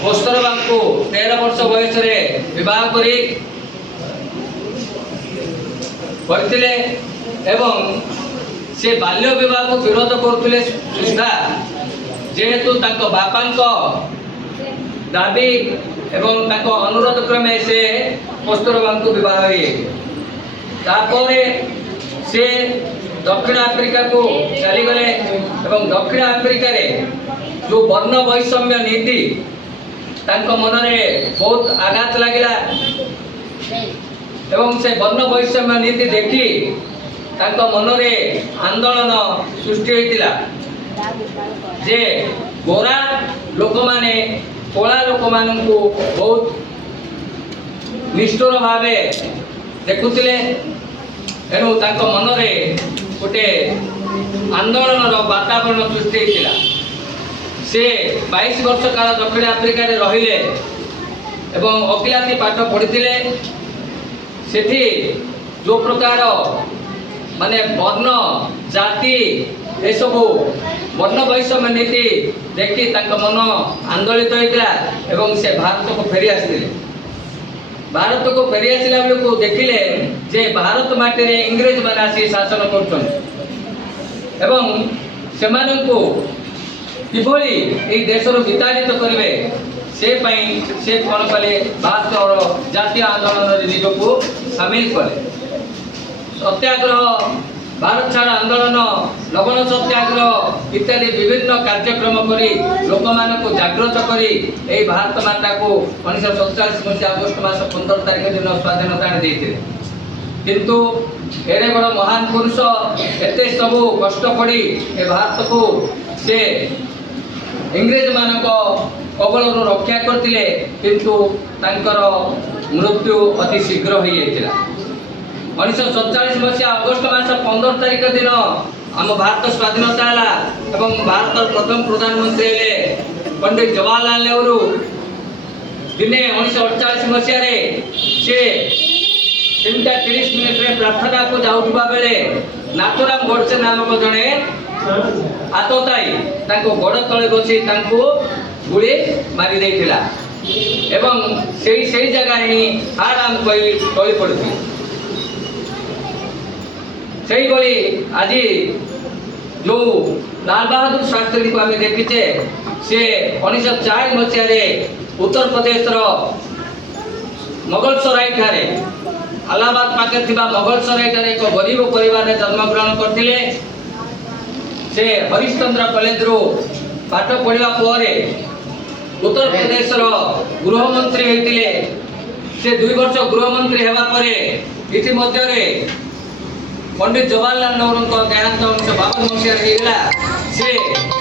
कस्तूरबा को 13 वर्ष बयस विवाह करथिले एवं से बाल्य विवाह को विरोध करथिले सुधा जेहेतु तांको बापांको दाबी एवं तांको अनुरोध क्रमे से कस्तूरबा को विवाह हुए। तापरे से दक्षिण आफ्रिका को चली गले एवं दक्षिण आफ्रिका रे जो वर्ण वैषम्य नीति तांको मन में बहुत आघात लगिला एवं से वर्ण वैषम्य नीति देखी तांको मन में आंदोलन सृष्टि होइतिला जे गोरा लोक माने कोला लोक मानू बहुत निष्ठुर भावे देखुले एणु तांको मन में गोटे आंदोलन वातावरण सृष्टि होइतिला। से 22 वर्ष काल दक्षिण आफ्रिका रे रहिले एवं वकिलाती पाठ पढ़िथिले। सेठी जो प्रकार माने वर्ण जाति ए सबु वर्ण वैषम्य नीति देखी तांको मन आंदोलित होइतिला एवं से भारत को फेरी आसिले। भारत को फेरी आसिला बेले को देखिले जे भारत माटी रे इंग्रेज माने आसी शासन करछन एवं सेमानंको किभली ए देश विताड़ित करेंगे से कौन कले 72 जातीय आंदोलन निजको सामिल कले। सत्याग्रह भारत छाड़ आंदोलन लवण सत्याग्रह इत्यादि विभिन्न कार्यक्रम करी लोक मानक जागृत करी ए भारत माता को 1947 मसीहा अगस्ट मास 15 तारिख दिन स्वाधीनता देते। किंतु एडे बड़ महान पुरुष एते सबू कष्ट पड़ी ए भारत को से इंग्रेज मानक कबल रक्षा करते किंतु तांकर मृत्यु अति शीघ्र हो जाता। 1947 मसीहा अगस्ट मास 15 तारिख दिन आम भारत स्वाधीनता है एवं भारत प्रथम प्रधानमंत्री हेले पंडित जवाहरलाल नेहरू। दिने 1948 मसीह से 3:30 मिनिट प्रार्थना को जाऊा बेले नाथुराम गोडसे नामक जड़े आतताई तांको गोड़ तले बसी तांको गुली मारी देथिला एवं सेही जगह ही आराम कई टली पड़ती। सेही बड़ी आज जो लाल बहादुर शास्त्री को आम देखीचे से 1904 मसीह उत्तर प्रदेश मुगलसराय ठारे अलाहाबाद पाखे थिबा मुगलसराय ठारे एक गरीब परिवार जन्म ग्रहण करथिले। से हरिश्चंद्र कॉलेज रो पाठ पढ़ा पर उत्तर प्रदेश गृहमंत्री होते। से 2 वर्ष गृहमंत्री हेबा परे इति मध्य पंडित जवाहरलाल नेहरू देहांत 1952 मसीह से